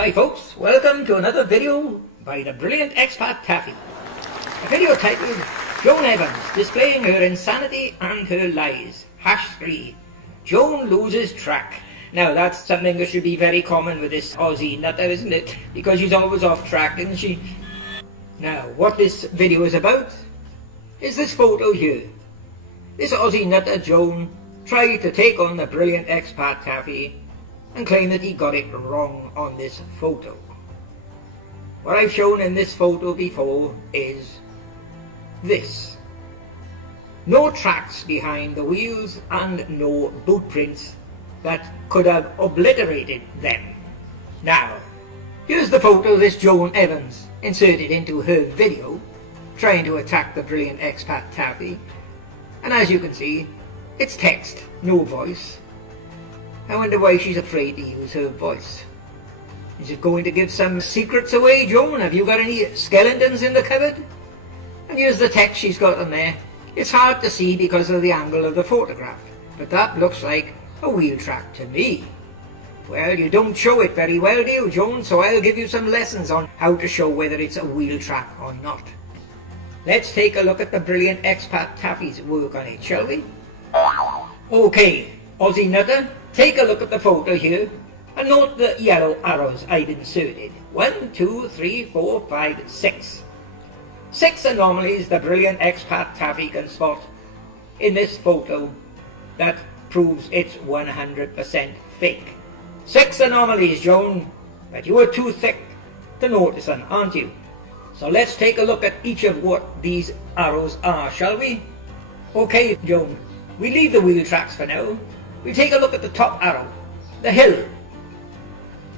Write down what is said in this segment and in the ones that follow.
Hi folks, welcome to another video by the brilliant Expattaffy. A video titled Joan Evans displaying her insanity and her lies. #3. Joan loses track. Now that's something that should be very common with this Aussie nutter, isn't it? Because she's always off track, isn't she? Now what this video is about is this photo here. This Aussie nutter Joan tried to take on the brilliant Expattaffy and claim that he got it wrong on this photo. What I've shown in this photo before is this. No tracks behind the wheels and no boot prints that could have obliterated them. Now, here's the photo this Joan Evans inserted into her video trying to attack the brilliant Expattaffy, and as you can see, it's text, no voice. I wonder why she's afraid to use her voice. Is it going to give some secrets away, Joan? Have you got any skeletons in the cupboard? And here's the text she's got on there. It's hard to see because of the angle of the photograph, but that looks like a wheel track to me. Well, you don't show it very well, do you, Joan? So I'll give you some lessons on how to show whether it's a wheel track or not. Let's take a look at the brilliant Expattaffy's work on it, shall we? Okay, Aussie nutter, take a look at the photo here and note the yellow arrows I've inserted. 1, 2, 3, 4, 5, 6. 6 anomalies the brilliant Expattaffy can spot in this photo that proves it's 100% fake. 6 anomalies, Joan, but you were too thick to notice them, aren't you? So let's take a look at each of what these arrows are, shall we? Okay, Joan, we leave the wheel tracks for now. We'll take a look at the top arrow, the hill.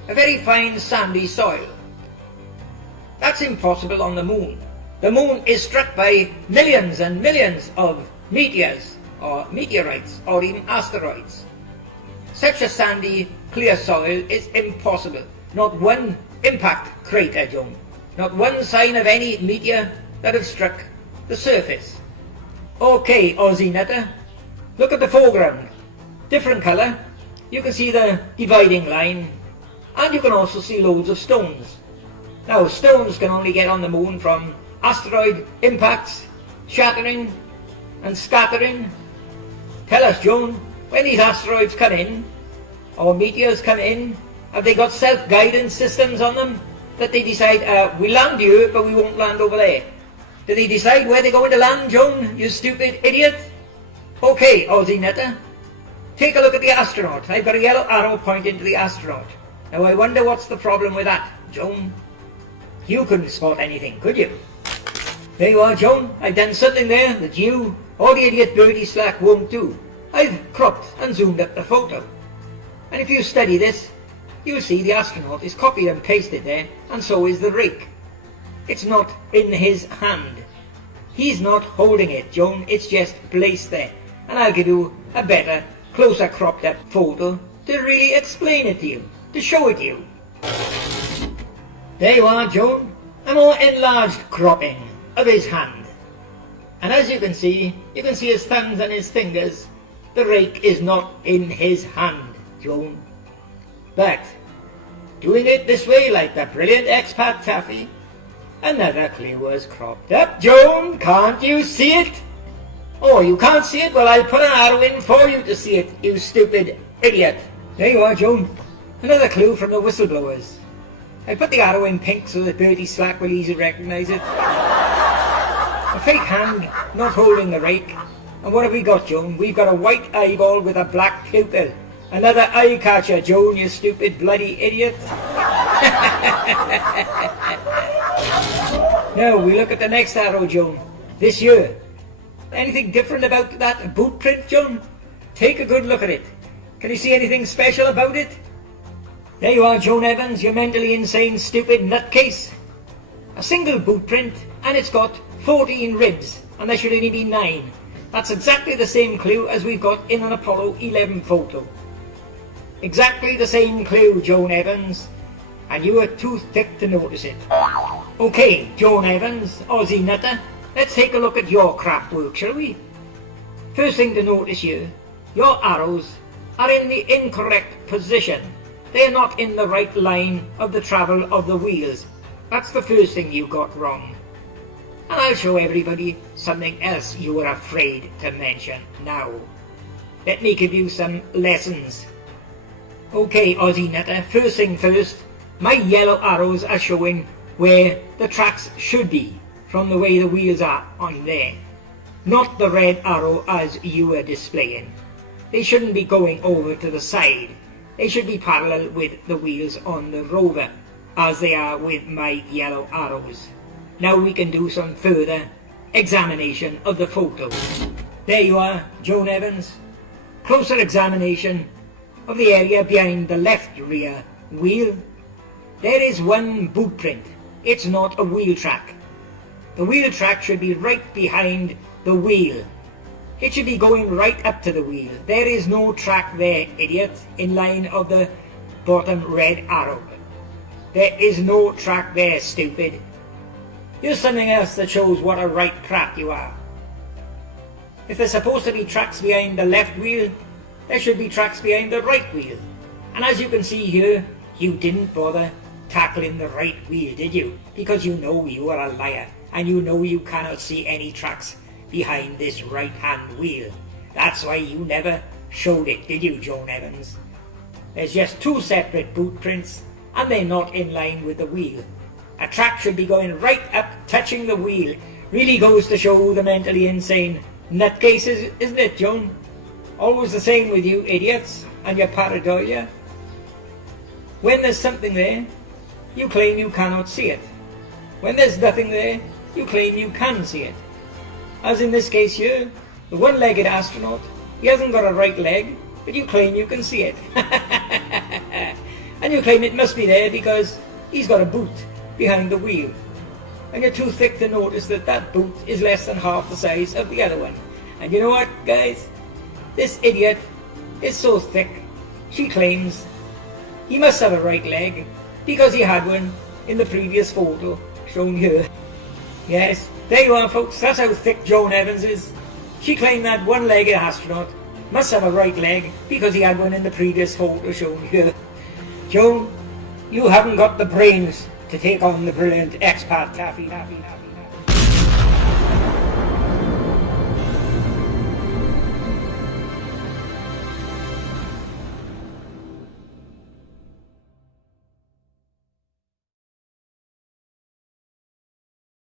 A very fine sandy soil. That's impossible on the moon. The moon is struck by millions and millions of meteors, or meteorites, or even asteroids. Such a sandy, clear soil is impossible. Not one impact crater, Joan. Not one sign of any meteor that have struck the surface. Okay, Aussie nutter, look at the foreground. Different colour. You can see the dividing line, and you can also see loads of stones. Now, stones can only get on the moon from asteroid impacts, shattering and scattering. Tell us, Joan, when these asteroids come in, or meteors come in, have they got self-guidance systems on them that they decide, we land here, but we won't land over there? Do they decide where they're going to land, Joan, you stupid idiot? Okay, Aussie nutter, take a look at the astronaut. I've got a yellow arrow pointing to the astronaut. Now I wonder what's the problem with that, Joan? You couldn't spot anything, could you? There you are, Joan. I've done something there that you, or the idiot Birdie Slack, won't do. I've cropped and zoomed up the photo. And if you study this, you'll see the astronaut is copied and pasted there, and so is the rake. It's not in his hand. He's not holding it, Joan. It's just placed there. And I'll give you a better, closer cropped up photo to really explain it to you, to show it to you. There you are, Joan. A more enlarged cropping of his hand. And as you can see his thumbs and his fingers. The rake is not in his hand, Joan. But doing it this way like the brilliant Expattaffy, another clue was cropped up. Joan, can't you see it? Oh, you can't see it? Well, I'll put an arrow in for you to see it, you stupid idiot. There you are, Joan. Another clue from the whistleblowers. I put the arrow in pink so that Birdie Slack will easily recognise it. A fake hand not holding the rake. And what have we got, Joan? We've got a white eyeball with a black pupil. Another eye catcher, Joan, you stupid bloody idiot. Now we look at the next arrow, Joan. This year. Anything different about that boot print, Joan? Take a good look at it. Can you see anything special about it? There you are, Joan Evans, you mentally insane, stupid nutcase. A single boot print, and it's got 14 ribs, and there should only be 9. That's exactly the same clue as we've got in an Apollo 11 photo. Exactly the same clue, Joan Evans, and you were too thick to notice it. Okay, Joan Evans, Aussie nutter, let's take a look at your crap work, shall we? First thing to notice here, your arrows are in the incorrect position. They're not in the right line of the travel of the wheels. That's the first thing you got wrong. And I'll show everybody something else you were afraid to mention now. Let me give you some lessons. Okay, Aussie Nutter, first thing first, my yellow arrows are showing where the tracks should be from the way the wheels are on there. Not the red arrow as you were displaying. They shouldn't be going over to the side. They should be parallel with the wheels on the Rover, as they are with my yellow arrows. Now we can do some further examination of the photo. There you are, Joan Evans. Closer examination of the area behind the left rear wheel. There is one boot print. It's not a wheel track. The wheel track should be right behind the wheel. It should be going right up to the wheel. There is no track there, idiot, in line of the bottom red arrow. There is no track there, stupid. Here's something else that shows what a right prat you are. If there's supposed to be tracks behind the left wheel, there should be tracks behind the right wheel. And as you can see here, you didn't bother tackling the right wheel, did you? Because you know you are a liar, and you know you cannot see any tracks behind this right-hand wheel. That's why you never showed it, did you, Joan Evans? There's just two separate boot prints, and they're not in line with the wheel. A track should be going right up, touching the wheel. Really goes to show the mentally insane nutcases, isn't it, Joan? Always the same with you idiots and your pareidolia. When there's something there, you claim you cannot see it. When there's nothing there, you claim you can see it. As in this case here, the one-legged astronaut, he hasn't got a right leg, but you claim you can see it. And you claim it must be there because he's got a boot behind the wheel. And you're too thick to notice that that boot is less than half the size of the other one. And you know what, guys? This idiot is so thick, she claims he must have a right leg because he had one in the previous photo shown here. Yes, there you are, folks. That's how thick Joan Evans is. She claimed that one-legged astronaut must have a right leg because he had one in the previous photo shown here. Joan, you haven't got the brains to take on the brilliant Expattaffy.